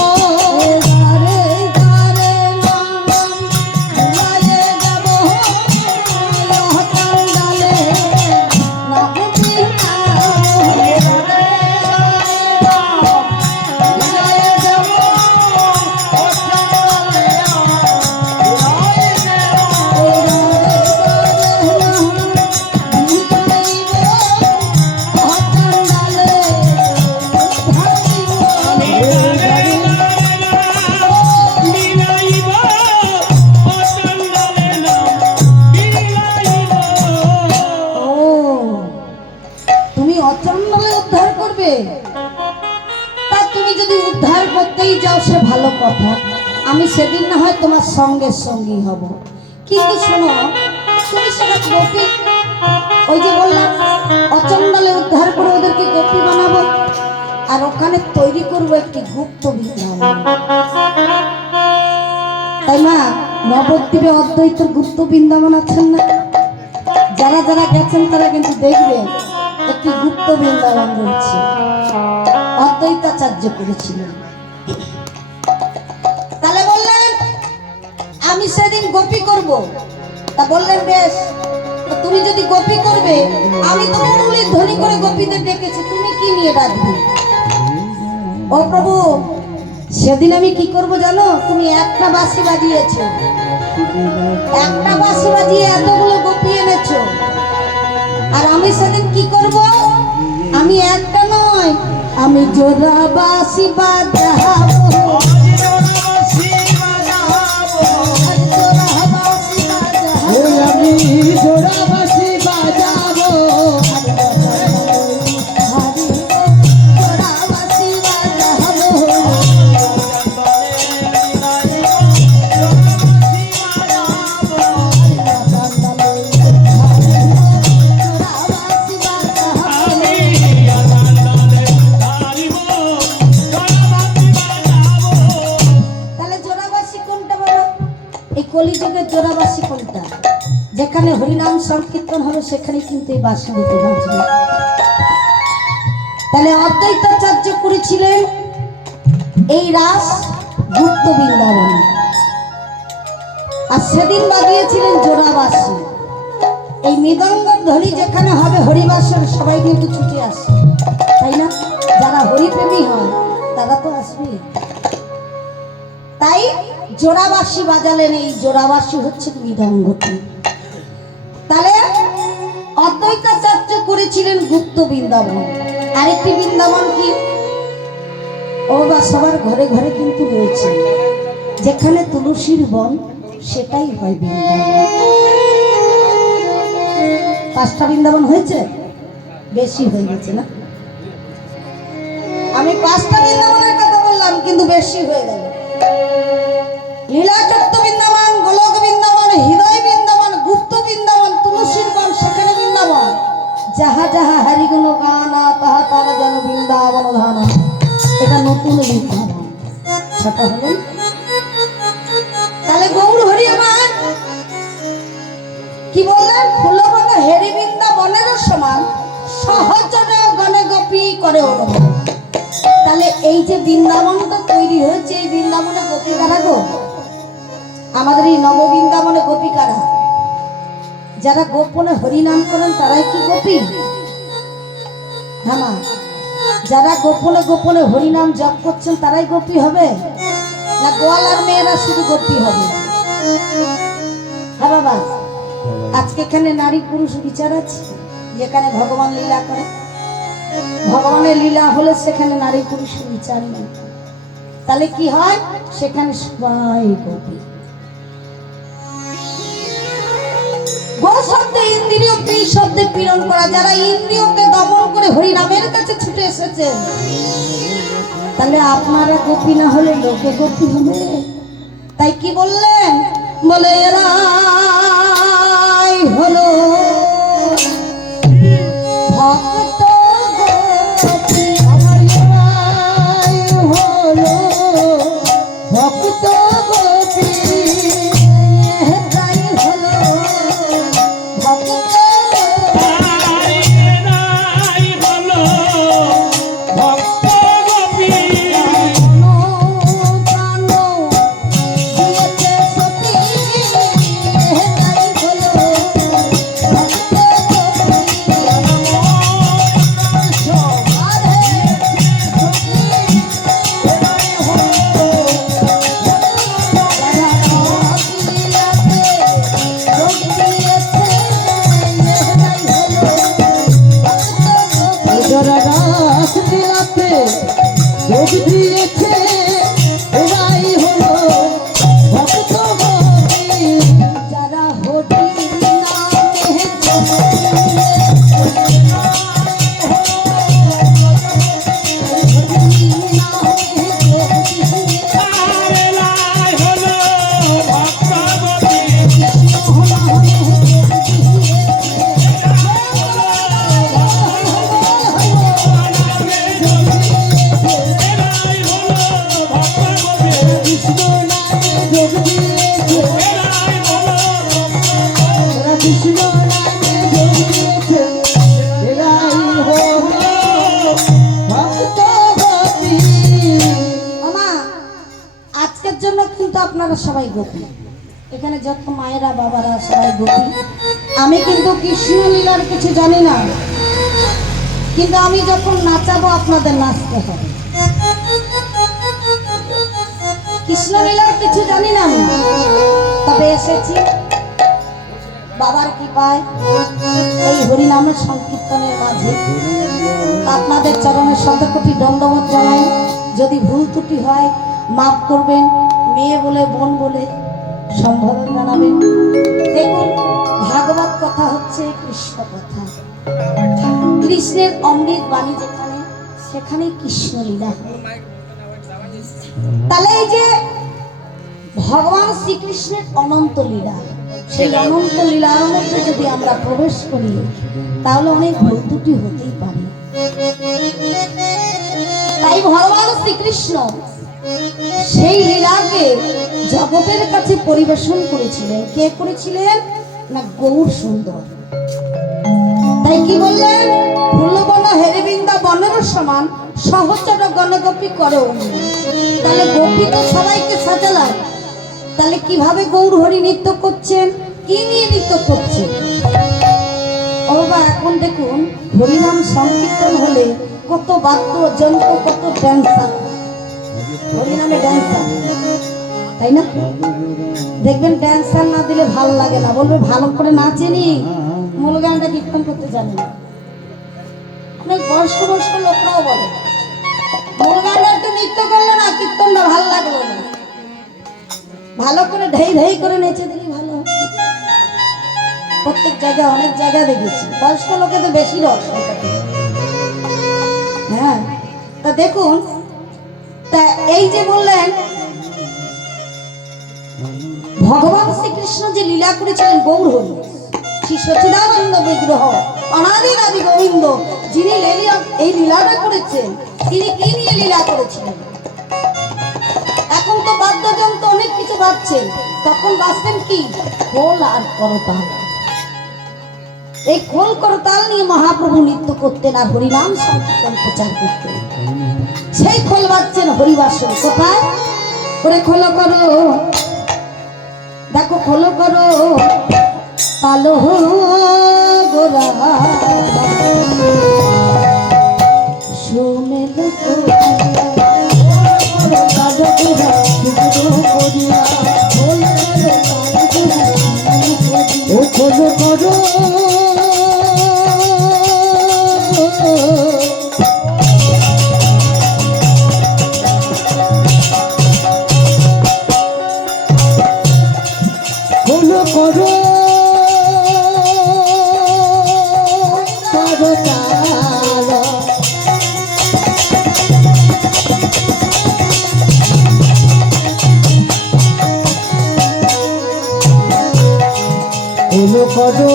কথা, আমি সেদিন না হয় তোমার সঙ্গের সঙ্গী হব, কিন্তু শোনো, তুমি সেটা গোপী, ওই যে বললাম অচণ্ডালে উদ্ধার করে ওদেরকে গোপী বানাবো, আর ওখানে তৈরি করবো একটি গুপ্ত বৃন্দাবন। তাই না? নবদ্বীপে অদ্বৈতের গুপ্ত বৃন্দাবন আছেন না? যারা যারা গেছেন তারা কিন্তু দেখবেন একটি গুপ্ত বৃন্দাবন রয়েছে, অদ্বৈতাচার্য করেছিলেন। তাহলে বললেন আমি সেদিন গোপী করব। তা বললেন বেশ, তো তুমি যদি গোপী করবে, আমি তো মুরলীর ধ্বনি করে গোপীদের ডেকেছি, তুমি কি নিয়ে ডাকবে? ও প্রভু, সেদিন আমি কি করব জানো? তুমি একটা বাঁশি বাজিয়েছ, একটা বাঁশি বাজিয়ে এতগুলো গোপী এনেছো, আর আমি সেদিন কি করব? আমি একটা নয়, আমি জোড়া বাঁশি বাজাবো, ওই আমি জোড়া বাঁশি বাজাবো, আমি আনন্দে হারিব, জোড়াবাতি বাজাবো। তাহলে জোড়াবাসী কোনটা বলো? এই কলিযুগের জোড়াবাসী কোনটা? যেখানে হরিনাম সংকীর্তন হবে সেখানে কিন্তু এই বাঁশি দিতে বাজবে। তাহলে অদ্বৈতাচার্য করেছিলেন এই রাস গুপ্ত বৃন্দাবনে, আর সেদিন বাজিয়েছিলেন জোড়াবাসী। এই মৃদঙ্গর ধ্বনি যেখানে হবে হরিবাসন, সবাই কিন্তু ছুটে আসে, তাই না? যারা হরিপ্রেমী হয় তারা তো আসবে। তাই জোড়াবাসী বাজালেন, এই জোড়াবাসী হচ্ছে মৃদঙ্গটি। তাহলে অদ্বৈতাচার্য করেছিলেন গুপ্ত বৃন্দাবন। আরেকটি বৃন্দাবন কি? ও বা সবার ঘরে ঘরে কিন্তু রয়েছে, যেখানে তুলসীর বন সেটাই হয় বৃন্দাবন। 5টা বৃন্দাবন হয়েছে, বেশি হয়ে গেছে না? আমি 5টা বৃন্দাবনের কথা বললাম, কিন্তু বেশি হয়ে গেল। লীলাচক্র বৃন্দাবন, গোলক বৃন্দাবন, হৃদয় বৃন্দাবন, গুপ্ত বৃন্দাবন, তুলসীর বন সেখানে বৃন্দাবন। যাহা যাহা হরিগুণ গানা তাহা তারা যেন বৃন্দাবন ধান। এটা নতুন বৃন্দাবন, ছোট হলো। তাহলে গৌর হরি আমার কি বললেন? ফুলবন হেরি বৃন্দাবনের সমান, সহচরে গণে গোপী করে অনুভব। তাহলে এই যে বৃন্দাবনটা তৈরি হয়েছে, এই বৃন্দাবনে গোপী কারা গো? আমাদের এই নববৃন্দাবনে গোপী কারা? যারা গোপনে হরিনাম করেন তারাই কি গোপী? হ্যাঁ, যারা গোপনে গোপনে হরিনাম জপ করছেন তারাই গোপী হবে, না গোয়ালার মেয়েরা শুধু গোপী হবে? হ্যাঁ বাবা, আজকে এখানে নারী পুরুষ বিচার আছে, যেখানে ভগবান লীলা করে। ভগবানের লীলা হলে সেখানে নারী পুরুষের বিচার নেই। তাহলে কি হয়? সেখানে সবাই গোপী। গো শব্দে ইন্দ্রিয়, পি শব্দে পীড়ন করা। যারা ইন্দ্রিয়কে দমন করে হরিনামের কাছে ছুটে এসেছেন, তাহলে আপনারা গোপী না হলে লোকে গোপী হবে। তাই কি বললেন? বলে এরাই হলো ভক্ত গোপী, আমার এরাই হলো ভক্ত গোপী, এরাই হলো ভক্ত তাই এরাই হলো ভক্ত গোপী। প্রাণ দিয়েছে সতী, কৃষ্ণের জন্য কিন্তু আপনারা সবাই গোপী, এখানে যত মায়েরা বাবারা সবাই গোপী। আমি কিন্তু কৃষ্ণ লীলার কিছু জানি না, কিন্তু আমি যখন নাচাবো আপনাদের নাচতে হবে। কৃষ্ণ লীলার কিছু জানি না আমি, তবে এসেছি বাবার কৃপায় এই হরিনামের সংকীর্তনের মাঝে আপনাদের চরণে শতকোটি দণ্ডবত জানাই। যদি ভুল ত্রুটি হয় মাফ করবেন, মেয়ে বলে বোন বলে সম্বোধন জানাবেন। দেখুন, ভাগবত কথা হচ্ছে কৃষ্ণ কথা, কৃষ্ণের অমৃত বাণী যেখানে সেখানে কৃষ্ণ লীলা। তাহলে এই যে ভগবান শ্রীকৃষ্ণের অনন্ত লীলা, সেই অনন্ত লীলার মধ্যে যদি আমরা প্রবেশ করি তাহলে অনেক ভুল ত্রুটি হতেই পারে। তাই ভগবান শ্রীকৃষ্ণ সেই লীলাকে জগতের কাছে পরিবেশন করেছিলেন। কে করেছিলেন না? গৌর সুন্দর। তাই কি বললেন? ফুলবন হেরিবৃন্দা বনের সমান সহচর গণগোপী করো। তাহলে গোপী তো সবাইকে সাজালাম, তাহলে কিভাবে গৌর হরি নৃত্য করছেন, কি নিয়ে নৃত্য করছেন? ও বাবা, এখন দেখুন হরিনাম সংকীর্তন হলে কত বাদ্যযন্ত্র, কত ড্যান্সার, হরিনামে ড্যান্সার, তাই না? দেখবেন ড্যান্সার না দিলে ভালো লাগে না, বলবে ভালো করে নাচেনি, মূল গানটা কীর্তন করতে জানে না। অনেক বয়স্ক বয়স্ক লোকরাও বলে মূল গানটা একটু নৃত্য করলো না, কীর্তনটা ভালো লাগলো না, ভালো করে ঢেই ঢেই করে নেচে দিলি ভালো হয়। প্রত্যেক জায়গায় অনেক জায়গায় দেখেছি বয়স্ক লোকেদের বেশি রস। হ্যাঁ, তা দেখুন, তা এই যে বললেন ভগবান শ্রীকৃষ্ণ যে লীলা করেছিলেন গৌর হরি, শ্রী সচিদানন্দ বিগ্রহ অনাদির আদি গোবিন্দ, যিনি এই লীলাটা করেছেন, তিনি কি নিয়ে লীলা করেছিলেন? এখন তো বাদ্যযন্ত্র অনেক কিছু বাজছেন, তখন বাজতেন কি? খোল আর করতাল। এই খোল করতাল নিয়ে মহাপ্রভু নৃত্য করতেন আর হরিনাম সংকীর্তন প্রচার করতেন। সেই খোল বাজছেন হরিবাসন। কোথায়? করে খোলো করো, দেখো খোলো করো পালো গোরা সুমেল খোলো করো করো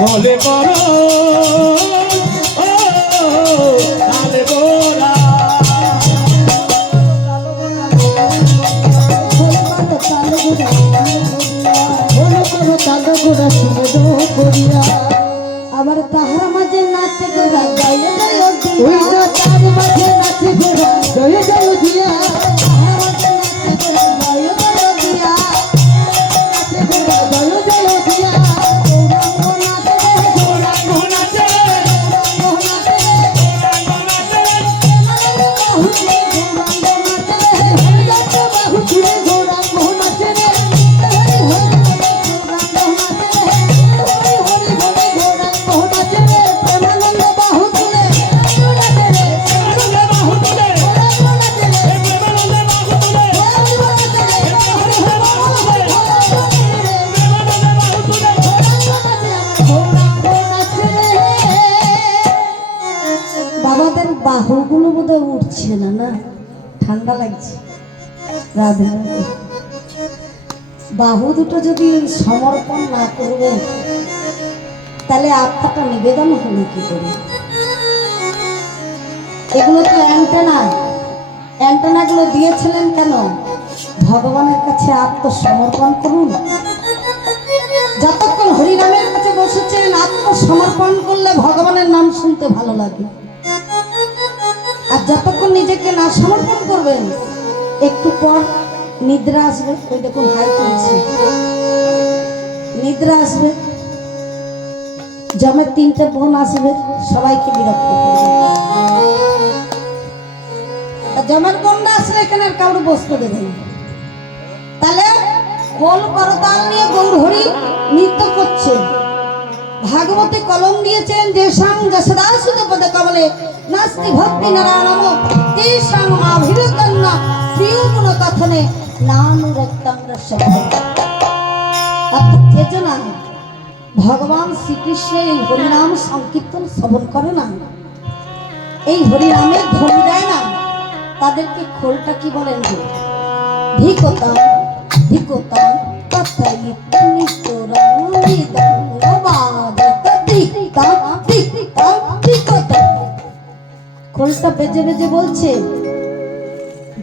বলে করো তালে গোরা আবার তাহার মাঝে নাচে গোরা জয় জয় তার মাঝে নাচে গোরা জয় জয় দিয়া তাহার মাঝে নাচে গোরা জয় জয় দিয়া নাচে গোরা জয় জয় দিয়া Hare ঠান্ডা লাগছে। রাধে রাধে। বাহু দুটো যদি সমর্পণ না করবেন তাহলে আত্মাটা নিবেদন হলো কি করে? এগুলো তো অ্যান্টেনা, অ্যান্টেনাগুলো দিয়েছিলেন কেন? ভগবানের কাছে আত্মসমর্পণ করুন। যতক্ষণ হরিনামের কাছে বসেছেন আত্মসমর্পণ করলে ভগবানের নাম শুনতে ভালো লাগে। আর যতক্ষণ নিজেকে না সমর্পণ করবেন একটু পর নিদ্রা আসবে। ওই দেখুন হাই চলছে, নিদ্রা আসবে। জমের 3টে বোন আসবে, সবাইকে বিরক্ত করবে। জমের বোনরা আসলে এখানে আর কাউকে বসতে দেবেন। তাহলে খোল করতাল নিয়ে গৌর হরি নৃত্য করছে। ভাগবতী কলম দিয়েছেন যে সাং যশদাসুত পদে কমলে নাস্তি ভক্তি নারায়ণম তেষাং আভিবেকন্ন প্রিয়গুণ কথনে নানুরক্তং রসঃ। অর্থাৎ চেতনা ভগবান শ্রীকৃষ্ণের এই হরিনাম সংকীর্তন শ্রবণ করে না, এই হরিনামের ধ্বনি দেয় না, তাদেরকে খোলটা কি বলেন? ধিকতাম ধিকতাম তথায়িত নিত্যরং হৃদঙ্গ বাজত ধিকতাম ধিকতাম ধিকতাম। খোলটা বেজে বেজে বলছে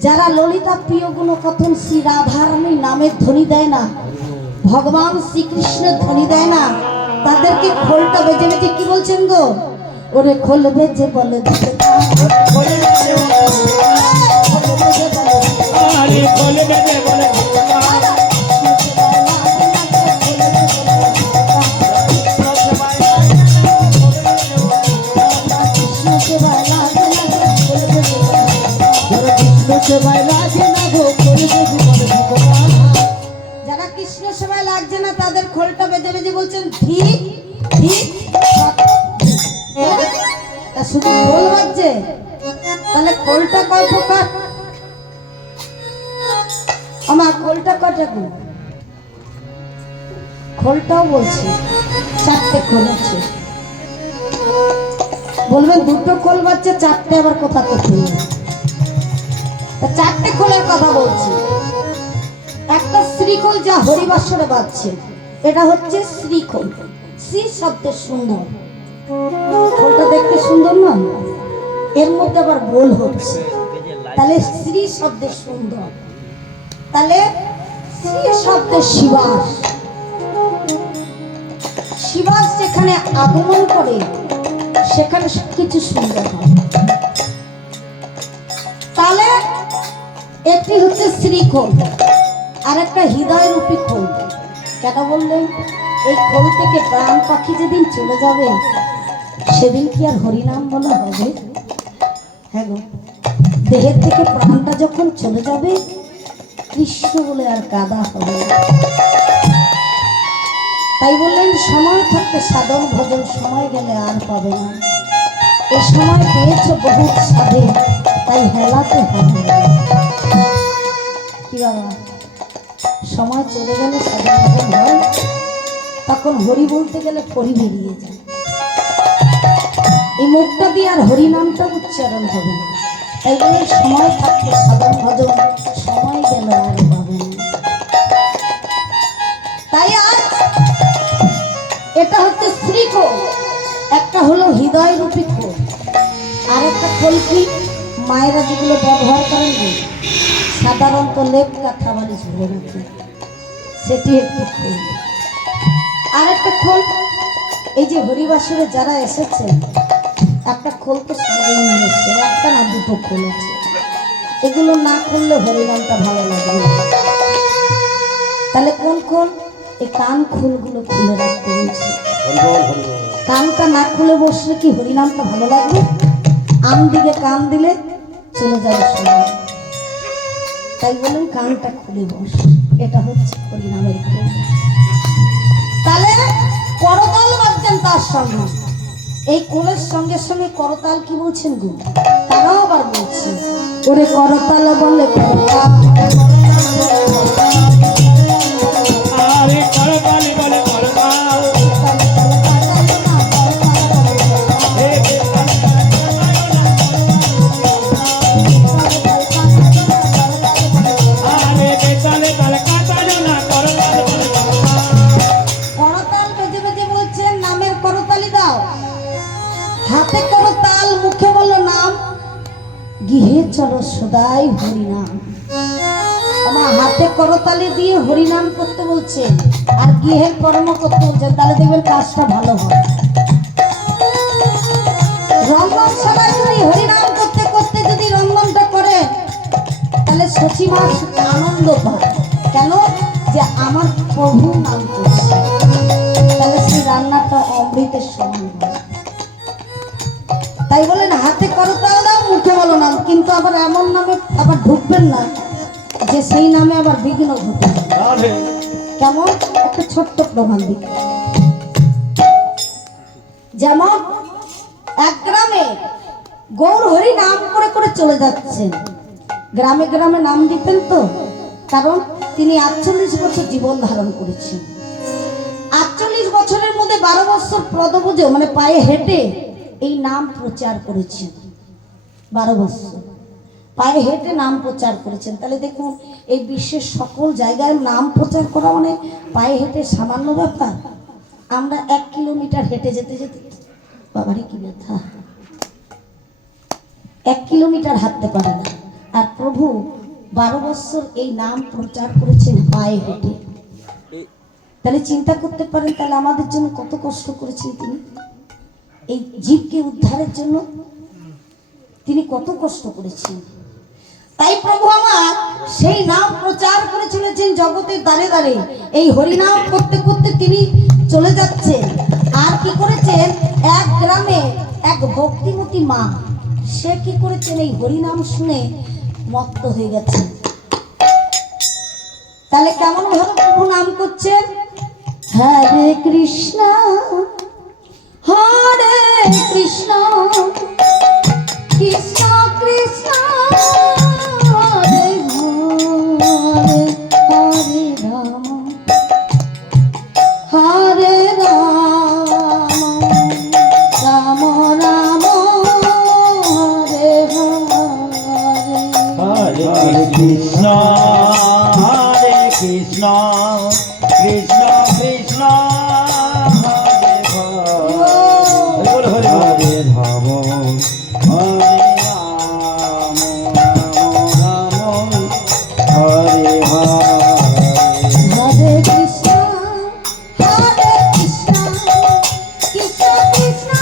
যারা ললিতা প্রিয় গুণ কথন শ্রী রাধারানীর নামের ধ্বনি দেয় না, ভগবান শ্রীকৃষ্ণের ধ্বনি দেয় না, তাদেরকে খোলটা বেজে বেজে কি বলছেন গো? ওরে খোল বেজে বলে আরে খোল বেজে বলে যারা কৃষ্ণ সেবায় লাগছে না তাদের খোলটা বেজে বেজে বলছেন ঠিক ঠিক। শুধু খোল বাজছে, তাহলে খোলটা কয় প্রকার? আমার খোলটা কয়টা গো? খোলটাও বলছি 4টে খোল আছে। বলবেন 2টো খোল বাজছে, 4টে আবার কোথা থেকে? 4টে খোলের কথা বলছি। একটা শ্রীখোল যা হরিবাসরে বাজছে, এটা হচ্ছে শ্রীখোল। শ্রী শব্দের সুন্দর, খোলটা দেখতে সুন্দর না? এর মধ্যে আবার বোল হচ্ছে, তাহলে শ্রী শব্দের সুন্দর। তাহলে শ্রী শব্দের শিবাস, শিবাস যেখানে আগমন করে সেখানে সবকিছু সুন্দর হয়। তাহলে একটি হচ্ছে শ্রীখোল আর একটা হৃদয় রূপী খোল। কেন বললেন? এই খোল থেকে প্রাণ পাখি যেদিন চলে যাবে সেদিন কি আর হরিনাম বলা হবে? হ্যাঁ গো, দেহের থেকে প্রাণটা যখন চলে যাবে কৃষ্ণ বলে আর কাদা হবে না। তাই বললেন সময় থাকতে সাধন ভজন, সময় গেলে আর পাবে না। এই সময় পেয়েছ বহুত সাধে, তাই হেলাতে হবে না। কি বাবা, সময় চলে গেলে সাধন ভজন হয়, তখন হরি বলতে গেলে পরি বেরিয়ে যায়। এই মুখটা দিয়ে আর হরি নামটা উচ্চারণ হবে না। তাই বলে সময় থাকতে সাধন ভজন, সময় গেলে আর পাবে না। তাই আজ এটা হচ্ছে শ্রীখোল, একটা হলো হৃদয় রূপী খোল, আর একটা খোল কি মায়েরা যেগুলো ব্যবহার করেন সাধারণত লেপ কাঁথা বালিশ ভরে রাখে, সেটি একটি খোল। আর একটা খোল এই যে হরিবাসরে যারা এসেছেন একটা খোল তো সঙ্গেই নিয়ে এসছে, একটা না 2টো খোল আছে। এগুলো না করলে হরিনামটা ভালো লাগবে। তাহলে কোন খোল? এই কান খোলগুলো খুলে রাখতে হয়েছে। কানটা না খুলে বসলে কি হরিনামটা ভালো লাগবে? আম দিকে কান দিলে চলে যাবে সময়। তাই বলুন কানটা খুলে বস, এটা হচ্ছে হরিনামের খোল। তাহলে করতাল বাজছেন তার সঙ্গে, এই কোলের সঙ্গে সঙ্গে করতাল কি বলছেন গো? তারাও আবার বলছে ওরে করতাল বলে করতাল। আরে করতালি বলে করতাল। করতালি দিয়ে হরিনাম করতে বলছেন আর গৃহের কর্ম করতে বলছেন, তাহলে দেখবেন কাজটা ভালো হয়। রন্ধন সবাই যদি হরিনাম করতে করতে যদি রন্ধনটা করে, তাহলে সচিমা আনন্দ পায়। কেন? যে আমার প্রভু নাম করছে, তাহলে সেই রান্নাটা অমৃতের সমান হয়। তাই বলেন হাতে করতাল দাও, মুখে বলো নাম, কিন্তু আবার এমন নামে আবার ঢুকবেন না যে সেই নামে আবার বিঘ্ন ঘটে। রাধে কেমন? একটা ছোট্ট প্রমাণ দিই। যেমন এক গ্রামে গৌর হরি নাম করে করে চলে যাচ্ছেন। গ্রামে গ্রামে নাম দিতেন তো, কারণ তিনি 48 বছর জীবন ধারণ করেছেন। 48 বছরের মধ্যে 12 বছর পদব্রজে মানে পায়ে হেঁটে এই নাম প্রচার করেছেন। 12 বছর পায়ে হেঁটে নাম প্রচার করেছেন। তাহলে দেখুন, এই বিশ্বের সকল জায়গায় নাম প্রচার করা মানে পায়ে হেঁটে সামান্য ব্যাপার। আমরা 1 কিলোমিটার হেঁটে যেতে যেতে বাবারে কি ব্যথা, 1 কিলোমিটার হাঁটতে পারে না। আর প্রভু 12 বছর এই নাম প্রচার করেছেন পায়ে হেঁটে। তাহলে চিন্তা করতে পারেন, তাহলে আমাদের জন্য কত কষ্ট করেছেন তিনি। এই জীবকে উদ্ধারের জন্য তিনি কত কষ্ট করেছেন। তাই প্রভু আমার সেই নাম প্রচার করে চলেছেন জগতের দ্বারে দ্বারে। এই হরিনাম করতে করতে তিনি চলে যাচ্ছেন। আর কি করেছেন, এক গ্রামে এক ভক্তিমতী মা, সে কি করেছেন, এই হরিনাম শুনে মত্ত হয়ে গেছে। তাহলে কেমন ভাবে প্রভু নাম করছেন, হরে কৃষ্ণ হরে কৃষ্ণ কৃষ্ণ কৃষ্ণ হরে হরে, হরে রাম হরে Ram, Ram Ram Hare Hare. Hare Krishna, Hare Krishna, Krishna Krishna, Hare Hare, Hare Hare Rama, Hare Rama, Rama Rama, Hare Hare. Hare Krishna, Hare Krishna, Krishna Krishna,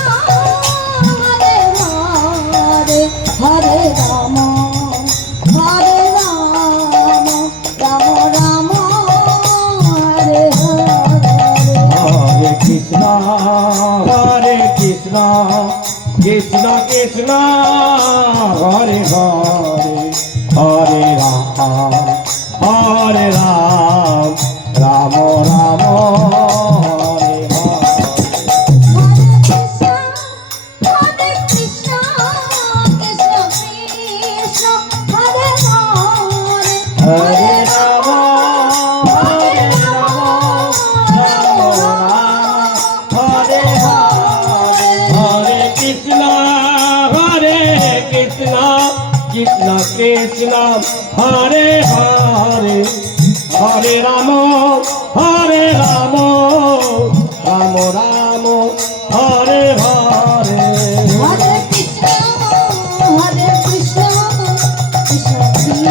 Hare Hare, Hare Rama, Hare Rama, Rama Rama, Hare Hare. Hare Krishna, Hare Krishna, Krishna Krishna, Hare Hare, Hare Rama, Hare Rama, Rama Rama, Hare Hare. Hare Krishna, Hare Krishna, Krishna Krishna, Hare Hare, Hare Rama, Hare Rama, Rama Rama, Hare Hare. Hare Krishna, Hare Krishna, Krishna Krishna, Hare Hare, Hare Rama, Hare Rama, Rama Rama, Hare Hare. Hare Krishna, Hare Krishna, Krishna Krishna,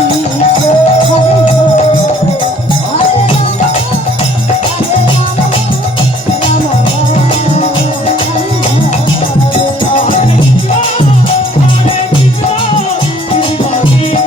Hare Hare, Hare Rama, Hare Rama, Rama Rama, Hare Hare.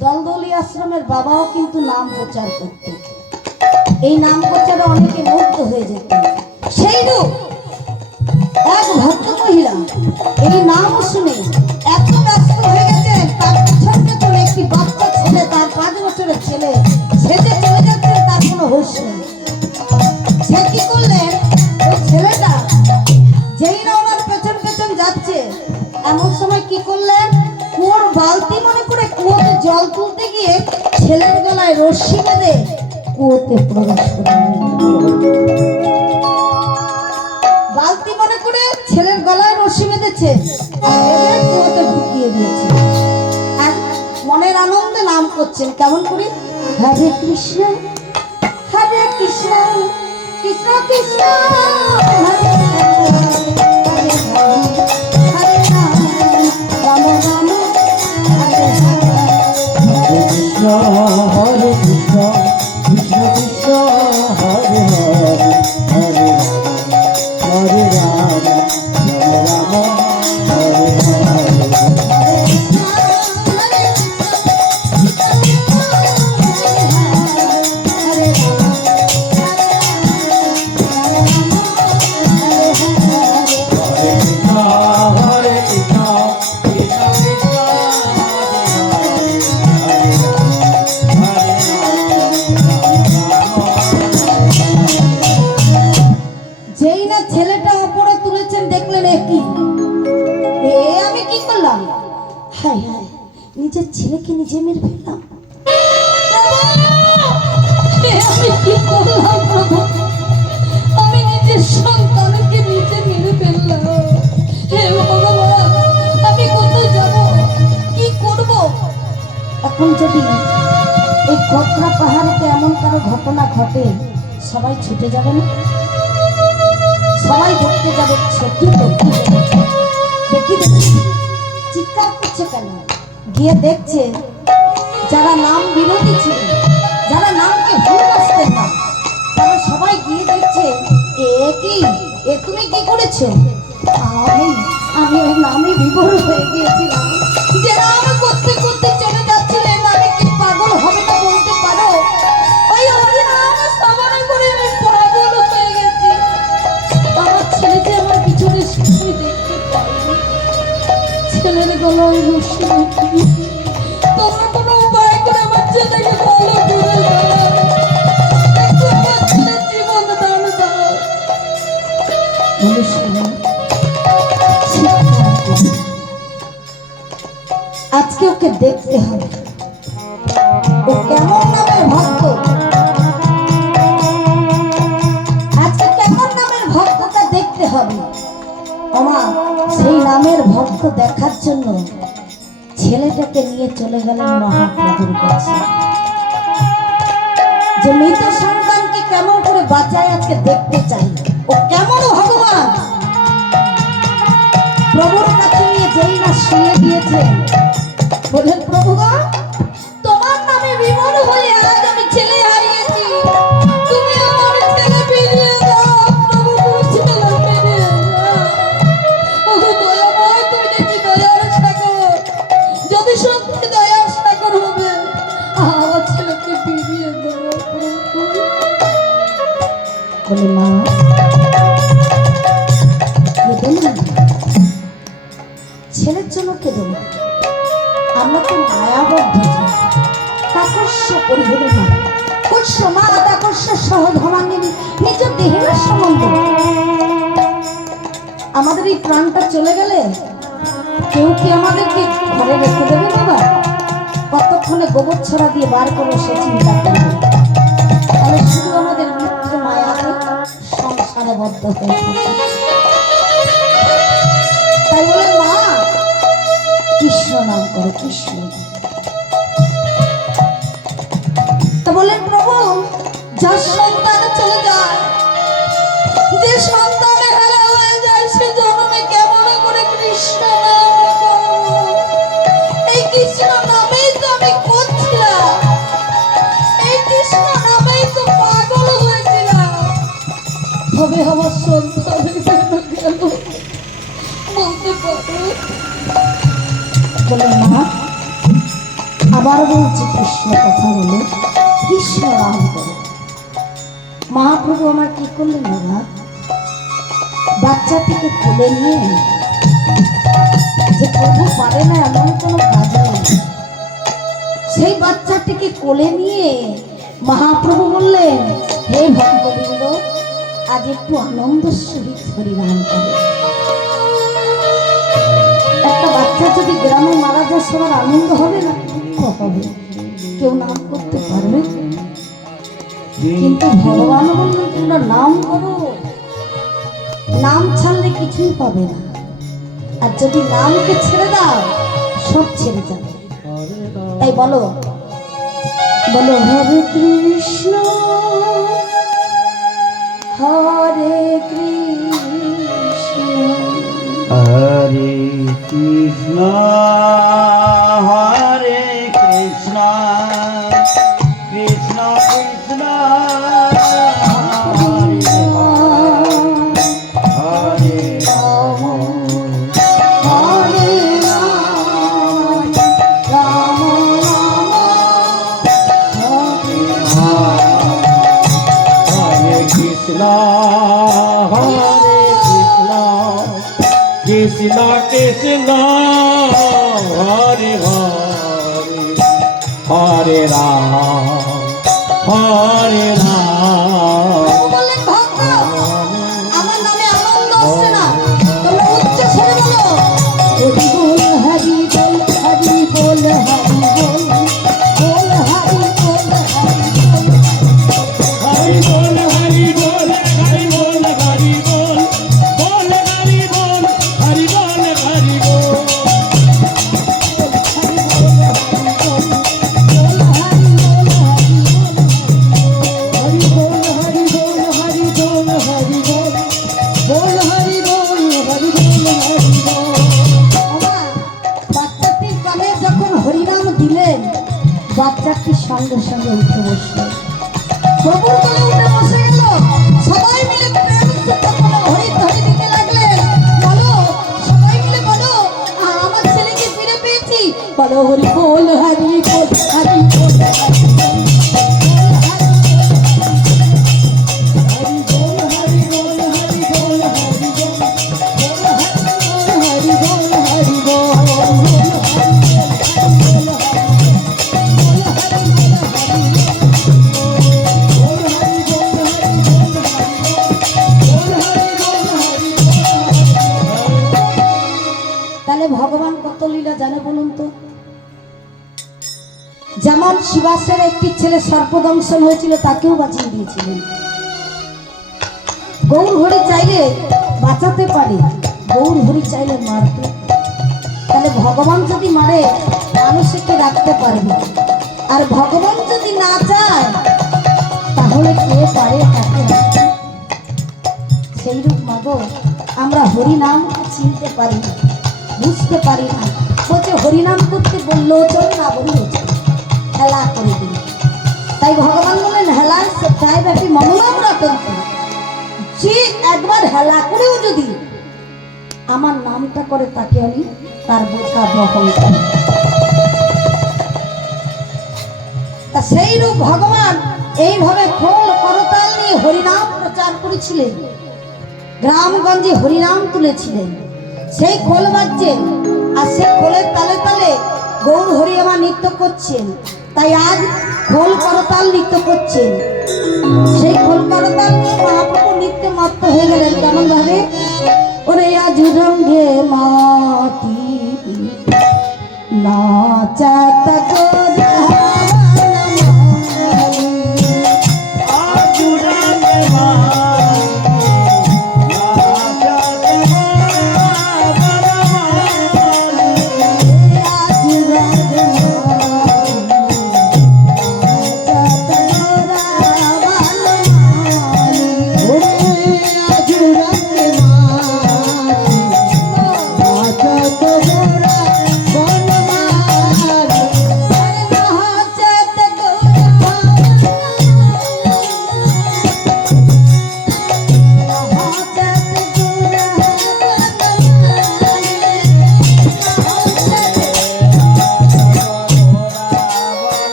দলদলি আশ্রমের বাবাও কিন্তু নাম প্রচার করত। এই নাম প্রচারে অনেকে মুগ্ধ হয়ে যেত। সেই রূপ এক ভক্ত মহিলা এই নাম শুনে এত ব্যস্ত হয়ে গেছে, তার পিছন পেছনে একটি বাচ্চা ছেলে, তার 5 বছরের ছেলে সেজে চলে যাচ্ছে, তার কোনো হুঁশ নেই। সে কি করলেন, ওই ছেলেটা যেই না ওনার পেছন পেছন যাচ্ছে, এমন সময় কি করলেন, কুয়োর বালতি মনে করে কুয়োতে জল তুলতে গিয়ে ছেলের গলায় রশ্মি বেঁধে কুয়োতে প্রবেশ করলেন। বালতি মনে করে ছেলের গলায় রশ্মি বেঁধেছে, কুয়োতে ঢুকিয়ে দিয়েছে। আর মনের আনন্দে নাম করছেন কেমন করে, হরে কৃষ্ণ হরে কৃষ্ণ কৃষ্ণ কৃষ্ণ হরে হরে হরে রাম রাম রাম হরে হরে। কৃষ্ণ হরে কৃষ্ণ কৃষ্ণ কৃষ্ণ হরে হরে হরে হরে রাম রাম রাম হরে হরে। হরে কৃষ্ণ কৃষ্ণ কৃষ্ণ যেই না ছেলেটা ওপরে তুলেছেন, দেখলেন কি আমি কি করলাম, হায় হায় নিজের ছেলেকে নিজে মেরে ফেললাম। আমি কি করলাম প্রভু, আমি নিজের সন্তানকে নিজে মেরে ফেললাম। হে ভগবান, আমি কোথায় যাব, কি করব? এখন যদি এই কতরা পাহাড়েতে এমন কারো ঘটনা ঘটে, সবাই ছুটে যাবে না? সবাই দেখতে যাবে, সত্যি দেখি দেখি চিৎকার করছে কেন? গিয়ে দেখছে যারা নাম বিরোধী ছিল, যারা নামকে ভালোবাসতেন না, তারা সবাই গিয়ে দেখছে এ তুমি কি করেছো? আমি ওই নামে বিভোর হয়ে গিয়েছিলাম। যে নাম করতে করতে চলে যাচ্ছিলেন, আমি কি পাগল হবে না বলতে পারো? ওই হরিনাম শ্রবণ করে আমি পাগল হয়ে গেছি। আমার ছেলে যে আমার পিছনে শুয়ে দেখতে পাইনি, ছেলের গলায় রশ্মি বেঁধে তোমরা কোনো উপায় করে আমার ছেলেকে ভালো করে দাও, একটু আমার ছেলের জীবন দান দাও। আজকে ওকে দেখতে হবে, ও কেমন নামের ভক্ত, আজকে কেমন নামের ভক্তটা দেখতে হবে। আমার সেই নামের ভক্ত দেখার জন্য ছেলেটাকে নিয়ে চলে গেলেন মহাপ্রভুর কাছে। যে মৃত সন্তানকে কেমন করে বাঁচায় আজকে দেখতে চাই, ও কেমন ভগবান। প্রভুর কাছে নিয়ে যেই না শুয়ে দিয়েছে, বলেন প্রভু গো, তোমার নামে বিমল হয়ে আজ আমি ছেলে হারিয়েছি, তুমি আমার ছেলে ফিরিয়ে দাও প্রভু, ছেলে ফিরিয়ে দাও। ওগো দয়াময়, তুমি দেখি দয়ার সাগর, যদি সত্যি দয়ার সাগর হবে, আমার ছেলেকে ফিরিয়ে দাও প্রভু। বলে মা কেঁদো না, ছেলের জন্য কেঁদো না, আমরা তো মায়াবদ্ধ, তাকস্য পরিভেদ না কস্য মা তাকস্য সহ ধনাঙ্গিনী, নিজের দেহের সম্বন্ধ। আমাদের এই প্রাণটা চলে গেলে কেউ কি আমাদেরকে ঘরে রেখে দেবে বাবা? কতক্ষণে গোবর ছড়া দিয়ে বার করে সে চিন্তা করবে। তাহলে শুধু আমাদের মৃত্যু মায়াতে সংসারে বদ্ধ হয়ে থাকে। তাই বলে মা কৃষ্ণ নাম করো, কৃষ্ণ। তা বলেন প্রভু, যার সন্তান চলে যায়, যে সন্তানে হারা হয়ে যায়, সে জন্মে কেমন করে কৃষ্ণ নাম করব? এই কৃষ্ণ নামেই তো আমি করছিলাম, এই কৃষ্ণ নামেই তো পাগল হয়েছিলাম। তবে আমার সন্তানের কেন বলতে পারো? বলে মা, আবার বলছি কৃষ্ণ কথা বলে, কৃষ্ণ নাম করো। মহাপ্রভু আমার কি করলেন বাবা, বাচ্চাটিকে কোলে নিয়ে, যে প্রভু পারে না এমন কোনো কাজ নেই, সেই বাচ্চাটিকে কোলে নিয়ে মহাপ্রভু বললেন, হে ভক্তবৃন্দ, আজ একটু আনন্দ সহিত হরিনাম করে। একটা বাচ্চা যদি গ্রামে মারা যায় সবার আনন্দ হবে না? দুঃখ হবে। কেউ নাম করতে পারবে? কিন্তু ভগবান বললেন তোমরা নাম করো, নাম ছাড়লে কিছুই পাবে না, আর যদি নামকে ছেড়ে দাও সব ছেড়ে যাবে। তাই বলো, বলো হরে কৃষ্ণ হরে কৃষ্ণ হরে কৃষ্ণ হরে কৃষ্ণ কৃষ্ণ কৃষ্ণ হরে হরে রাম হরে রাম রাম হরে কৃষ্ণ কৃষ্ণ কৃষ্ণ হরে হরে হরে রাম হরে রাম। বললেন ভক্ত আমার নামে আনন্দ আসছে না, তোমরা উচ্চ স্বরে বলো হরি বল হরি বল হরি বল হরি বল হরি বল হরি বল হরি বল হরি বল হরি বল হরি বল হরি বল হরি বল হরি বল বাচ্চাটির কানে যখন হরিনাম দিলেন, বাচ্চাটি সঙ্গে সঙ্গে উঠে বসলো, প্রভুর কোলে উঠে বসে গেল। সবাই মিলে প্রেম সুখে বলে হরি ধরি দিতে লাগলেন। বলো সবাই মিলে বলো, আমার ছেলেকে ফিরে পেয়েছি। বলো হরি বল হরি বল হরি বল হরি বল তাহলে ভগবান কত লীলা জানে বলুন তো? যেমন শিবাসের একটি ছেলে সর্পদংশন হয়েছিল, তাকেও বাঁচিয়ে দিয়েছিলেন। গৌর হরি চাইলে বাঁচাতে পারে, গৌর হরি চাইলে মারতে। তাহলে ভগবান যদি মারে মানুষকে রাখতে পারবে, আর ভগবান যদি না চায় তাহলে কে পারে তাকে রাখতে? সেইরূপ মাগো আমরা হরিনাম চিনতে পারি না, বুঝতে পারি না। বলছে হরিনাম করতে বললেও চলে, না বললেও চলে, হেলা করে দিল। তাই ভগবান বলেন হেলায় সত্যায় ব্যাপী মনোনাম রতন করে। যে একবার হেলা করেও যদি আমার নামটা করে তাকে আমি তার বোঝা বহন করি। তা সেই রূপ ভগবান এইভাবে খোল করতাল নিয়ে হরিনাম প্রচার করেছিলেন, গ্রামগঞ্জে হরিনাম তুলেছিলেন। সেই খোল বাজছে, আর সেই খোলের তালে তালে গৌর হরি আমার নৃত্য করছেন। তাই আজ খোল করতাল নৃত্য করছেন। সেই খোল করতাল নিয়ে মহাপ্রভু নৃত্যে মত্ত হয়ে গেলেন। কেমন ভাবে? ওরে আজ রঙ্গে মাতি নাচাতা করে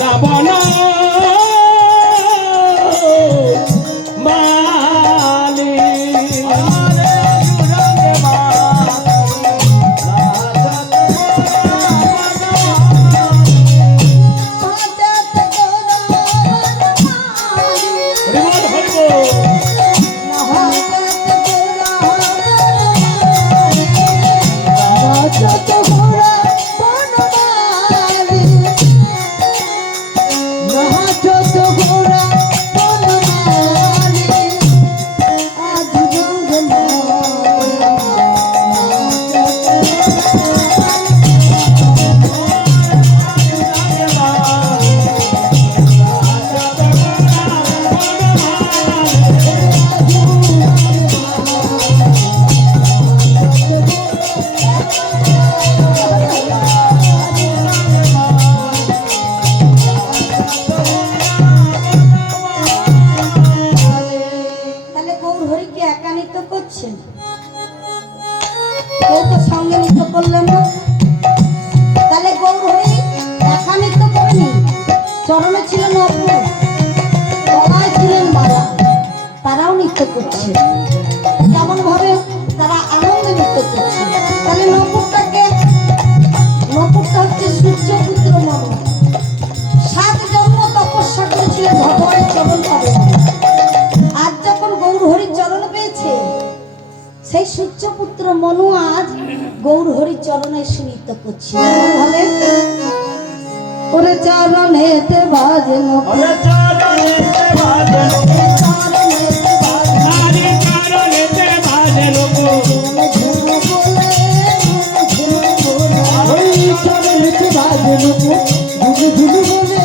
রাবণ মালি হরিবল হরিবল তাহলে গৌর হরিকে একা নৃত্য করছেন, কেউ তো সঙ্গে নৃত্য করলেন না। তাহলে গৌর হরি একা নৃত্য করেনি, চরণে ছিলেন অপূর্ব, গলায় ছিলেন মালা, তারাও নৃত্য করছে। কেমন ভাবে তারা আনন্দে নৃত্য করছে। তাহলে নপুরটা হচ্ছে সূর্যপুত্র মনু। 7 জন্ম তপস্যা করেছিলেন ভগবানের চরণ পাবে। আজ যখন গৌর হরির চরণ পেয়েছে, সেই সূর্যপুত্র মনু আজ গৌর হরির চরণে এসে নৃত্য করছে। ভাবে ওরে চরণেতে বাজে ওরে চরণেতে বাজে চরণেতে বাজে নারী কারণেতে বাজে লোক ওই চরণেতে বাজে লোক ঝুলু ঝুলু বলে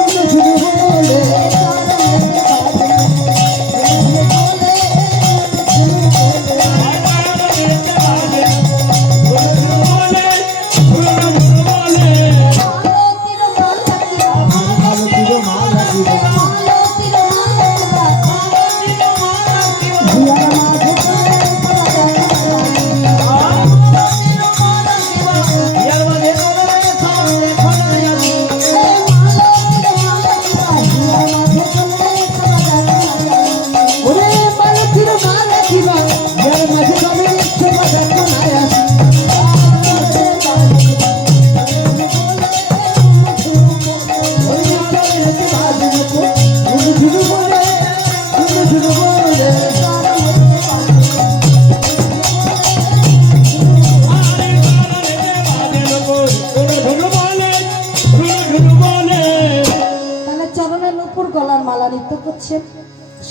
ঝুলু ঝুলু বলে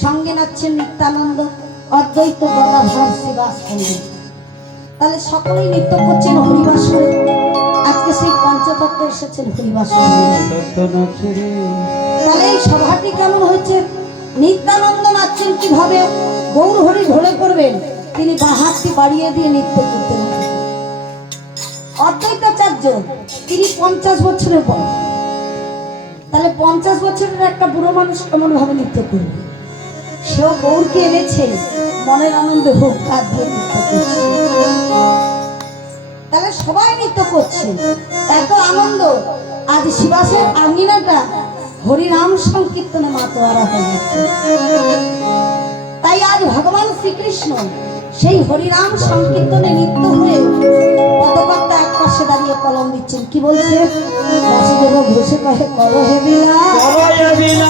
সঙ্গে নাচছেন নিত্যানন্দ, অদ্বৈত গদাধর শ্রীবাস পণ্ডিত। তাহলে সকলেই নৃত্য করছেন হরিবাসরে। আজকে সেই পঞ্চতত্ত্ব এসেছেন হরিবাসরে। তাহলে এই সভাটি কেমন হয়েছে? নিত্যানন্দ নাচছেন কিভাবে? গৌর হরি ঢলে করবেন, তিনি বাঁ হাতটি বাড়িয়ে দিয়ে নৃত্য করতেন। অদ্বৈতাচার্য তিনি 50 বছরের বড়। তাহলে 50 বছরের একটা বুড়ো মানুষ কেমন ভাবে নৃত্য করবে? সেও গৌরকে এনেছে, মনের আনন্দে হোক কাঁদ দিয়ে নৃত্য করছে। তাহলে সবাই নৃত্য করছে, এত আনন্দ। আজ শিবাসের আঙ্গিনাটা হরিনাম সংকীর্তনে মাতোয়ারা হয়ে গেছে। তাই আজ ভগবান শ্রীকৃষ্ণ সেই হরিনাম সংকীর্তনে নৃত্য হয়ে পদকর্তা এক পাশে দাঁড়িয়ে কলম দিচ্ছেন। কি বলছে? বাসুদেব ঘোষে কহে করো হে বিলা, করো হে বিনা